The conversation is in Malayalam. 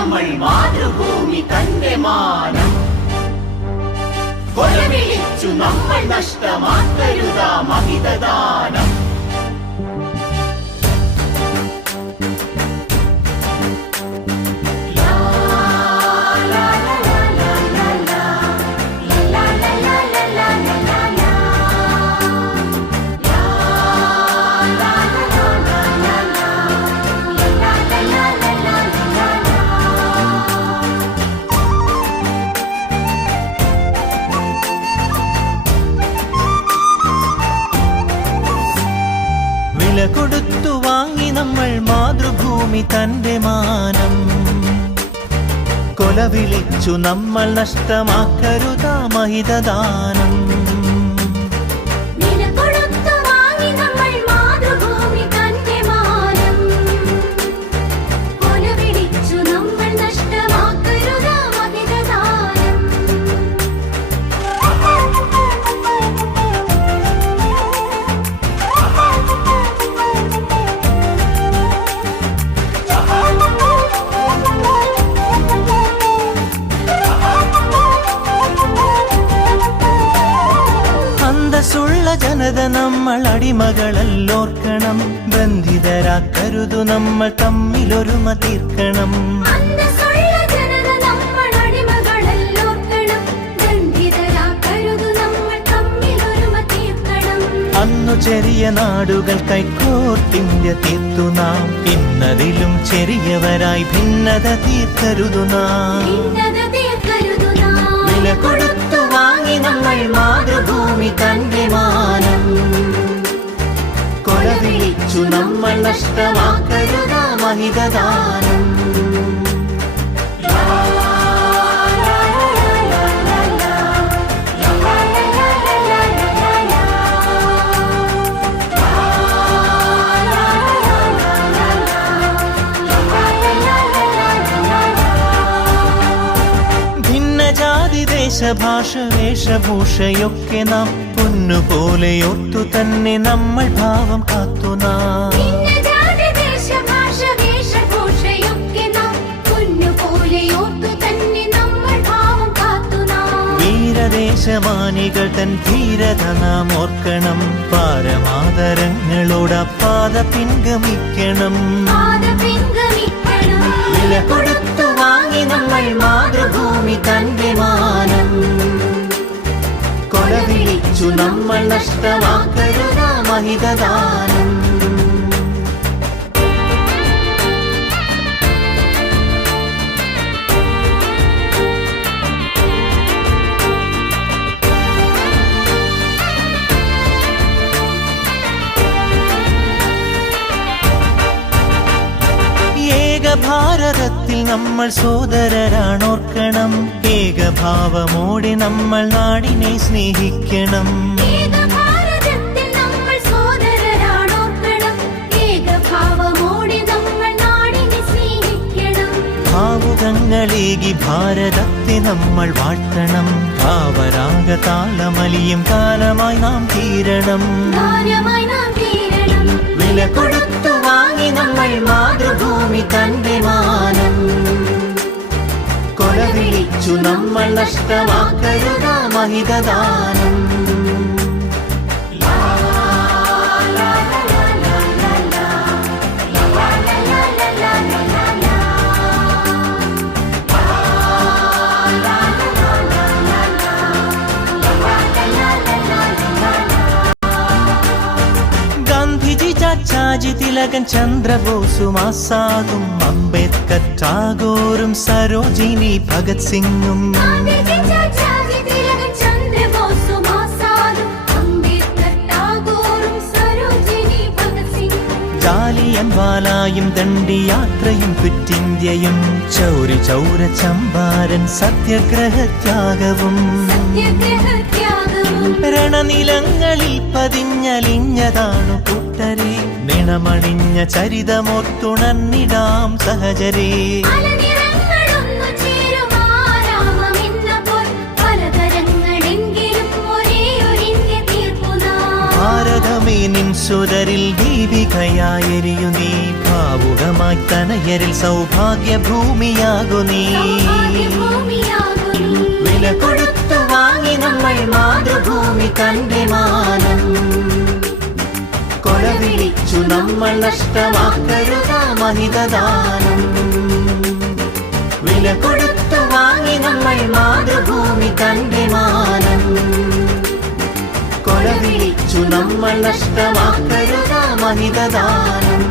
നമ്മൾ മാതൃഭൂമി തന്റെ മാനം കൊലവിളിച്ചു നമ്മൾ നഷ്ടമാക്കരുതാ മഹിതദാനം. വില കൊടുത്തു വാങ്ങി നമ്മൾ മാതൃഭൂമി തന്റെ മാനം കൊലവിളിച്ചു നമ്മൾ നഷ്ടമാക്കരുതാ മഹിതദാനം. അന്തസ്സുള്ള ജനത നമ്മൾ അടിമകളല്ലോർക്കണം, ബന്ധിതരാക്കരുതു നമ്മൾ തമ്മിലൊരുമ തീർക്കണം. അന്നു ചെറിയ നാടുകൾ കൈക്കോർത്തിന്ത്യ തീർത്തു നാം, ഇന്നതിലും ചെറിയവരായി ഭിന്നത തീർക്കരുതു നാം. വില കൊടുത്തു വാങ്ങി നമ്മൾ മാതൃഭൂമി തന്റെ മാനം കൊലവിളിച്ചു നമ്മൾ നഷ്ടമാക്കരുതാ മഹിതദാനം. ദേശഭാഷ വേഷഭൂഷയൊക്കെ നാം പൊന്നുപോലെ ഓർത്തു തന്നെ നമ്മൾ ഭാവം കാത്തു നാം. വീരദേശമാനികൾ തൻ ധീരത നാം ഓർക്കണം, പാരമാദരങ്ങളോട് പാത പിൻഗമിക്കണം. വില കൊടുത്തു വാങ്ങി നമ്മൾ മാതൃഭൂമി തന്റെ മാനം കൊലവിളിച്ചു നമ്മൾ നഷ്ടമാക്കരുതാ മഹിതദാനം. ഭാരതത്തിൽ നമ്മൾ സോദരരാണോർക്കണം, ഏകഭാവമോടെ നമ്മൾ നാടിനെ സ്നേഹിക്കണം. ഭാവുകങ്ങളേകി ഭാരതത്തെ നമ്മൾ വാഴ്ത്തണം, ഭാവരാഗ താളമലിയും കാലമായി നാം തീരണം. വില കൊടുത്തു വാങ്ങി നമ്മൾ മാതൃഭൂമി തന്റെ മാനം കൊലവിളിച്ചു നമ്മൾ നഷ്ടമാക്കരുതാ മഹിതദാനം. ചാച്ചാജി തിലകൻ ചന്ദ്രബോസും ആസാദും അംബേദ്കർ ടാഗോറും സരോജിനി ഭഗത് സിംഗും ജാലിയൻവാലായും ദണ്ഡിയാത്രയും ക്വിറ്റിന്ത്യയും ചൗരി ചൗര ചമ്പാരൻ സത്യാഗ്രഹത്യാഗവും രണനിലങ്ങളിൽ പതിഞ്ഞലിഞ്ഞതാണു കൂട്ടരെ, നിണമണിഞ്ഞ ചരിതമോർത്തുണർന്നിടാം സഹചരേ. ഭാരതമേ നിൻ സുരരിൽ ദീപികയായെരിയു നീ, ഭാവുകമായി തായ് തനയരിൽ സൗഭാഗ്യ ഭൂമിയാകു നീ വില കൊടുത്തു വാങ്ങി നമ്മൾ മാതൃഭൂമി തന്റെ മാനം കൊലവിളിച്ചു നമ്മൾ നഷ്ടമാക്കരുത മഹിതദാനം വില കൊടുത്തു വാങ്ങി നമ്മൾ മാതൃഭൂമി തന്റെ മാനം കൊലവിളിച്ചു നമ്മൾ നഷ്ടമാക്കരുത മഹിതദാനം